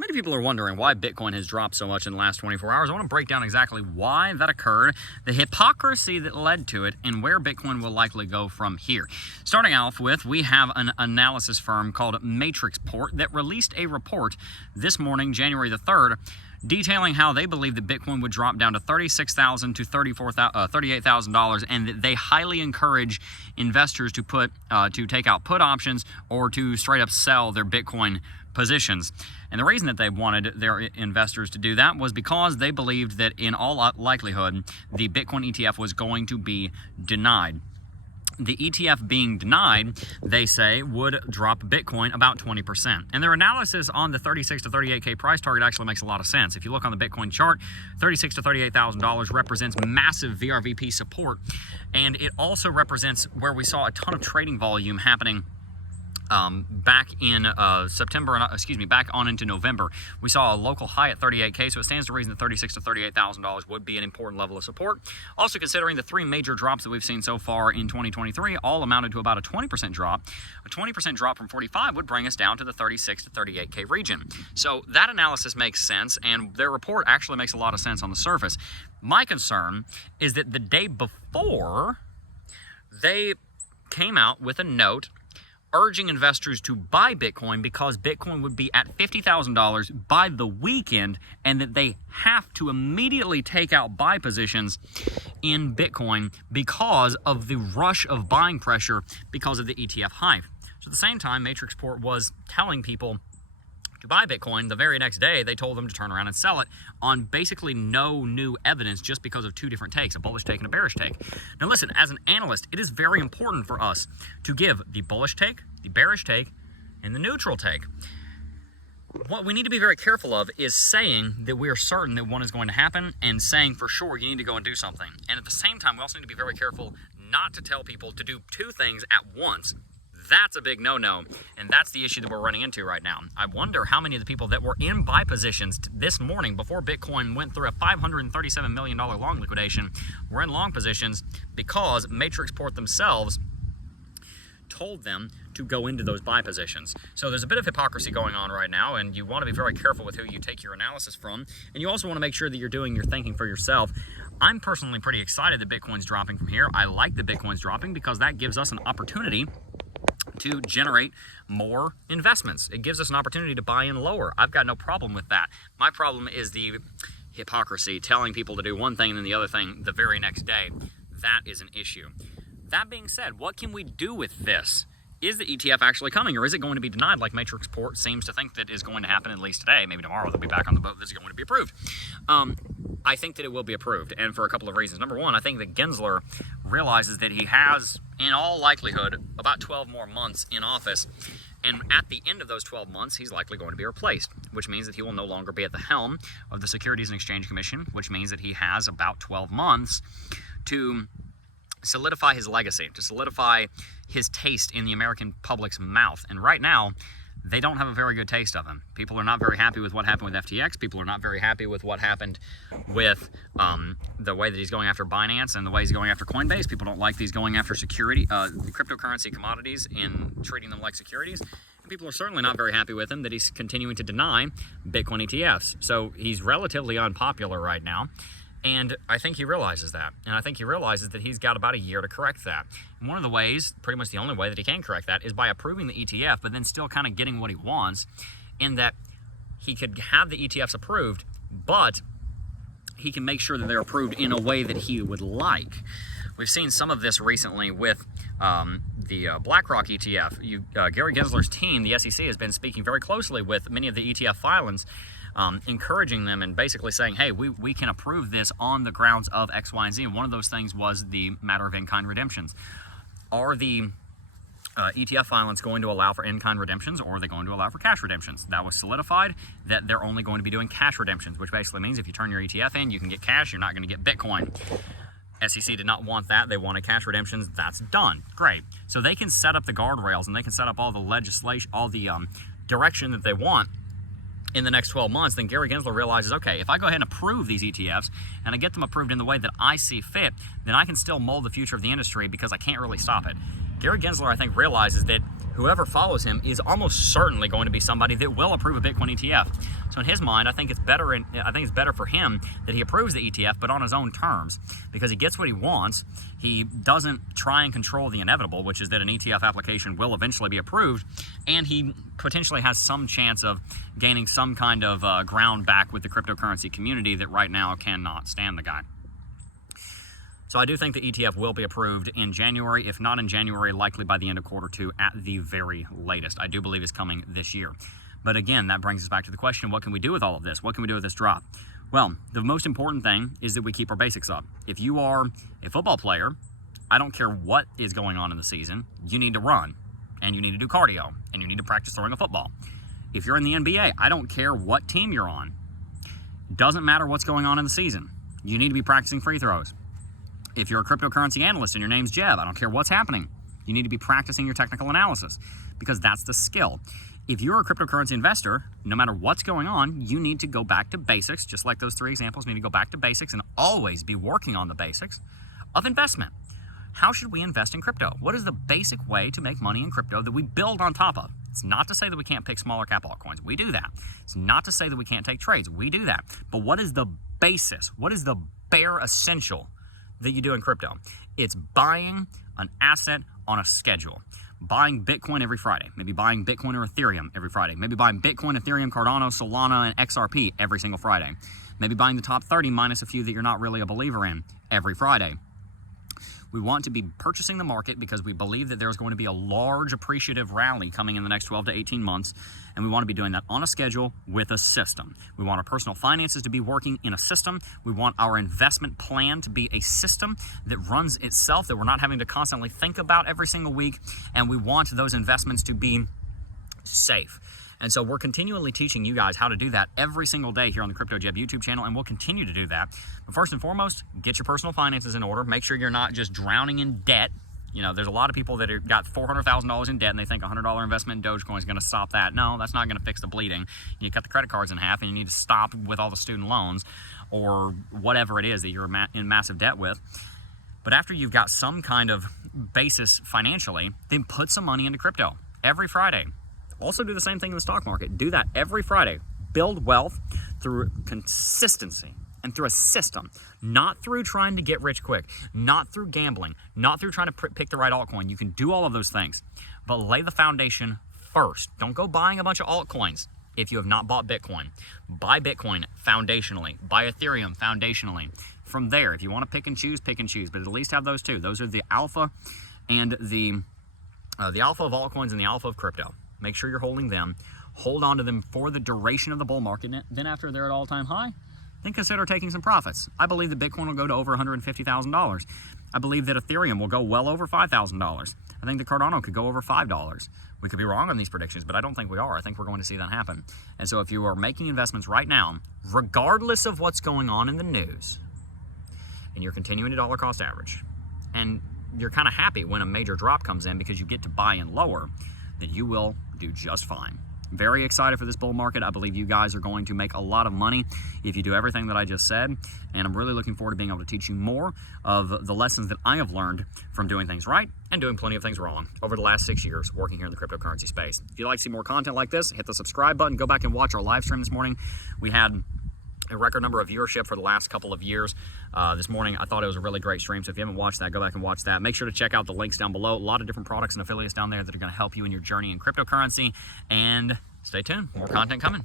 Many people are wondering why Bitcoin has dropped so much in the last 24 hours. I want to break down exactly why that occurred, the hypocrisy that led to it, and where Bitcoin will likely go from here. Starting off with, we have an analysis firm called Matrixport that released a report this morning, January the 3rd, detailing how they believe that Bitcoin would drop down to $36,000 to $38,000, and that they highly encourage investors to take out put options or to straight up sell their Bitcoin positions. And the reason that they wanted their investors to do that was because they believed that in all likelihood the Bitcoin ETF was going to be denied. The ETF being denied, they say, would drop Bitcoin about 20%. And their analysis on the 36 to 38K price target actually makes a lot of sense. If you look on the Bitcoin chart, $36 to $38,000 represents massive VRVP support. And it also represents where we saw a ton of trading volume happening back in back on into November. We saw a local high at 38K, so it stands to reason that $36,000 to $38,000 would be an important level of support. Also considering the three major drops that we've seen so far in 2023, all amounted to about a 20% drop. A 20% drop from 45 would bring us down to the 36 to 38K region. So that analysis makes sense, and their report actually makes a lot of sense on the surface. My concern is that the day before, they came out with a note urging investors to buy Bitcoin because Bitcoin would be at $50,000 by the weekend, and that they have to immediately take out buy positions in Bitcoin because of the rush of buying pressure because of the ETF hype. So at the same time, Matrixport was telling people to buy Bitcoin. The very next day, they told them to turn around and sell it on basically no new evidence, just because of two different takes, a bullish take and a bearish take. Now listen, as an analyst, it is very important for us to give the bullish take, the bearish take, and the neutral take. What we need to be very careful of is saying that we are certain that one is going to happen and saying for sure you need to go and do something. And at the same time, we also need to be very careful not to tell people to do two things at once. That's a big no-no, and that's the issue that we're running into right now. I wonder how many of the people that were in buy positions this morning before Bitcoin went through a $537 million long liquidation were in long positions because Matrixport themselves told them to go into those buy positions. So there's a bit of hypocrisy going on right now, and you want to be very careful with who you take your analysis from, and you also want to make sure that you're doing your thinking for yourself. I'm personally pretty excited that Bitcoin's dropping from here. I like that Bitcoin's dropping because that gives us an opportunity to generate more investments. It gives us an opportunity to buy in lower. I've got no problem with that. My problem is the hypocrisy, telling people to do one thing and then the other thing the very next day. That is an issue. That being said, what can we do with this? Is the ETF actually coming, or is it going to be denied like Matrixport seems to think that is going to happen, at least today? Maybe tomorrow they'll be back on the boat. This is going to be approved. I think that it will be approved, and for a couple of reasons. Number one, I think that Gensler realizes that he has, in all likelihood, about 12 more months in office, and at the end of those 12 months, he's likely going to be replaced, which means that he will no longer be at the helm of the Securities and Exchange Commission, which means that he has about 12 months to solidify his legacy, to solidify his taste in the American public's mouth. And right now, they don't have a very good taste of him. People are not very happy with what happened with FTX. People are not very happy with what happened with the way that he's going after Binance and the way he's going after Coinbase. People don't like these going after security, cryptocurrency commodities, and treating them like securities. And people are certainly not very happy with him that he's continuing to deny Bitcoin ETFs. So he's relatively unpopular right now. And I think he realizes that. And I think he realizes that he's got about a year to correct that. And one of the ways, pretty much the only way that he can correct that, is by approving the ETF, but then still kind of getting what he wants, in that he could have the ETFs approved, but he can make sure that they're approved in a way that he would like. We've seen some of this recently with the BlackRock ETF. Gary Gensler's team, the SEC, has been speaking very closely with many of the ETF filings, encouraging them and basically saying, hey, we can approve this on the grounds of X, Y, and Z. And one of those things was the matter of in-kind redemptions. Are the ETF filings going to allow for in-kind redemptions, or are they going to allow for cash redemptions? That was solidified that they're only going to be doing cash redemptions, which basically means if you turn your ETF in, you can get cash, you're not going to get Bitcoin. SEC did not want that. They wanted cash redemptions. That's done. Great. So they can set up the guardrails, and they can set up all the legislation, all the direction that they want in the next 12 months. Then Gary Gensler realizes, okay, if I go ahead and approve these ETFs and I get them approved in the way that I see fit, then I can still mold the future of the industry because I can't really stop it. Gary Gensler, I think, realizes that whoever follows him is almost certainly going to be somebody that will approve a Bitcoin ETF. So So in his mind, I think it's better for him that he approves the ETF, but on his own terms, because he gets what he wants. He doesn't try and control the inevitable, which is that an ETF application will eventually be approved, and he potentially has some chance of gaining some kind of ground back with the cryptocurrency community that right now cannot stand the guy. So I do think the ETF will be approved in January. If not in January, likely by the end of Q2 at the very latest. I do believe it's coming this year. But again, that brings us back to the question, what can we do with all of this? What can we do with this drop? Well, the most important thing is that we keep our basics up. If you are a football player, I don't care what is going on in the season, you need to run, and you need to do cardio, and you need to practice throwing a football. If you're in the NBA, I don't care what team you're on. Doesn't matter what's going on in the season. You need to be practicing free throws. If you're a cryptocurrency analyst and your name's Jeb, I don't care what's happening. You need to be practicing your technical analysis because that's the skill. If you're a cryptocurrency investor, no matter what's going on, you need to go back to basics, just like those 3 examples. You need to go back to basics and always be working on the basics of investment. How should we invest in crypto? What is the basic way to make money in crypto that we build on top of? It's not to say that we can't pick smaller cap altcoins. We do that. It's not to say that we can't take trades. We do that. But what is the basis? What is the bare essential that you do in crypto? It's buying an asset on a schedule. Buying Bitcoin every Friday. Maybe buying Bitcoin or Ethereum every Friday. Maybe buying Bitcoin, Ethereum, Cardano, Solana, and XRP every single Friday. Maybe buying the top 30 minus a few that you're not really a believer in every Friday. We want to be purchasing the market because we believe that there's going to be a large appreciative rally coming in the next 12 to 18 months, and we want to be doing that on a schedule with a system. We want our personal finances to be working in a system. We want our investment plan to be a system that runs itself, that we're not having to constantly think about every single week, and we want those investments to be safe. And so we're continually teaching you guys how to do that every single day here on the Crypto Jeb YouTube channel, and we'll continue to do that. But first and foremost, get your personal finances in order. Make sure you're not just drowning in debt. You know, there's a lot of people that have got $400,000 in debt, and they think a $100 investment in Dogecoin is going to stop that. No, that's not going to fix the bleeding. You cut the credit cards in half, and you need to stop with all the student loans or whatever it is that you're in massive debt with. But after you've got some kind of basis financially, then put some money into crypto every Friday. Also do the same thing in the stock market. Do that every Friday. Build wealth through consistency and through a system, not through trying to get rich quick, not through gambling, not through trying to pick the right altcoin. You can do all of those things, but lay the foundation first. Don't go buying a bunch of altcoins if you have not bought Bitcoin. Buy Bitcoin foundationally. Buy Ethereum foundationally. From there, if you want to pick and choose, but at least have those two. Those are the alpha and the alpha of altcoins and the alpha of crypto. Make sure you're holding them. Hold on to them for the duration of the bull market. Then after they're at all-time high, then consider taking some profits. I believe that Bitcoin will go to over $150,000. I believe that Ethereum will go well over $5,000. I think the Cardano could go over $5. We could be wrong on these predictions, but I don't think we are. I think we're going to see that happen. And so if you are making investments right now, regardless of what's going on in the news, and you're continuing to dollar cost average, and you're kind of happy when a major drop comes in because you get to buy in lower, then you will do just fine. Very excited for this bull market. I believe you guys are going to make a lot of money if you do everything that I just said, and I'm really looking forward to being able to teach you more of the lessons that I have learned from doing things right and doing plenty of things wrong over the last 6 years working here in the cryptocurrency space. If you'd like to see more content like this, hit the subscribe button. Go back and watch our live stream this morning. We had a record number of viewership for the last couple of years. This morning, I thought it was a really great stream, so if you haven't watched that, go back and watch that. Make sure to check out the links down below. A lot of different products and affiliates down there that are going to help you in your journey in cryptocurrency. And stay tuned, more content coming.